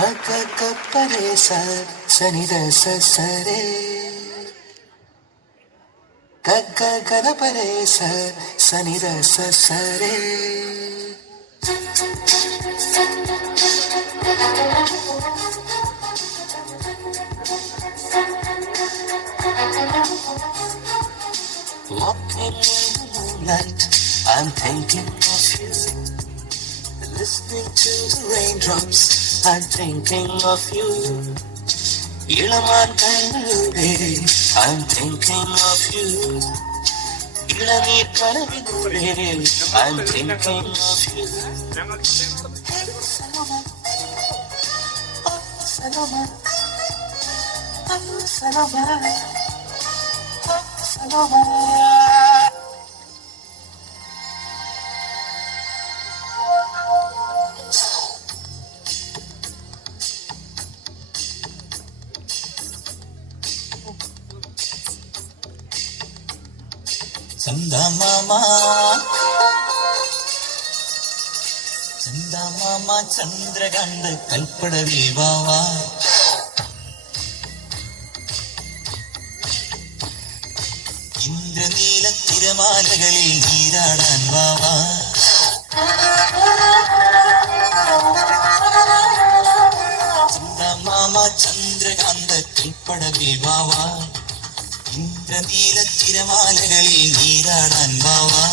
പരേ Sanitha സരേ ഗഗ പരേ Sanitha സരേ. Walking in the moonlight, I'm thinking of you. Listening to the raindrops, I'm thinking of you. ഇളമാൻ കണ്ണുടെ I'm thinking of you. ഇളനീർ കനവിലൂടെ I'm thinking of you. Saloma, Saloma, Saloma. ചന്ദമാമ ചന്ദ്രകാന്ത കൽപ്പടവേ വാവാ. ഇന്ദ്രനീല തിരമാലകളിൽ നീരാടാൻ വാവാ. ചന്ദമാമ ചന്ദ്രകാന്ത കൽപ്പടവേ വാവാ. ഇന്ദ്രനീല തിരമാലകളിൽ നീരാടാൻ വാവാ.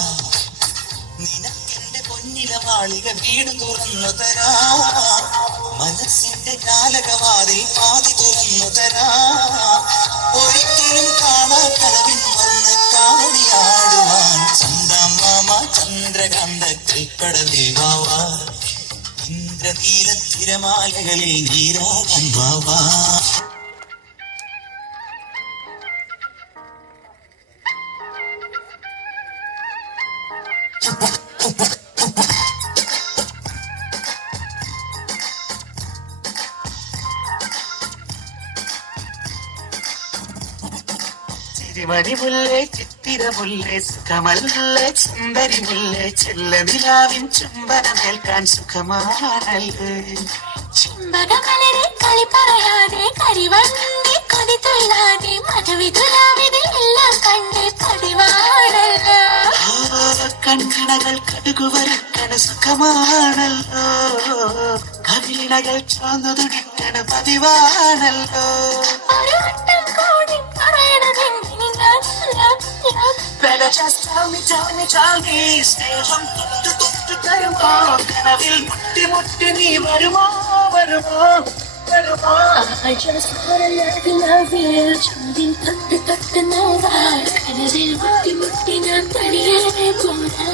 നിനക്കെന്റെ പൊന്നില മാളിക വീട് തുറന്നു തരാ. മനസ്സിന്റെ ജാലകവാതിൽ പാതി തുറന്നു തരാ. ഒരിക്കലും കാണാ കനവിൽ വന്ന് കാടിയാടുവാൻ. ചന്ദമാമ ചന്ദ്രകാന്ത കൽപ്പടവേ വാവാ. ഇന്ദ്രനീല തിരമാലകളിൽ നീരാടാൻ വാവാ. ചിരിമണിമുല്ലേ ചിത്തിരമുല്ലേ സുഖമല്ലേ സുന്ദരിമുല്ലേ ചെല്ലനിലാവിൻ ചുംബനമേൽക്കാൻ സുഖമാണല്ലേ. ചുംബകമലരെ കളി പറയാതെ കരിവണ്ടി കൊതി തൊഴിലാതെ മധുവിധുലാവിതിൽ എല്ലാം കണ്ട് പതിവാണല്ലോ. കണ്ണടകൾ കടുകുവരക്കണ സുഖമാണല്ലോ. കവിളിണകൾ ചുവന്നു തുടിക്കണ പതിവാണല്ലോ. ഒരു വട്ടം കൂടി പറയണമെങ്കിൽ ഞാൻ Better just tell me, സ്നേഹം തൊട്ട് തൊട്ട് തരുമോ. കനവിൽ മുട്ടി മുട്ടി നീ വരുമോ വരുമോ വരുമോ. I just wanna love you. ചുണ്ടിൽ തൊട്ട് തൊട്ട് നോവാ. കനവിൽ മുട്ടി മുട്ടി ഞാൻ തടിയേ പോരാ.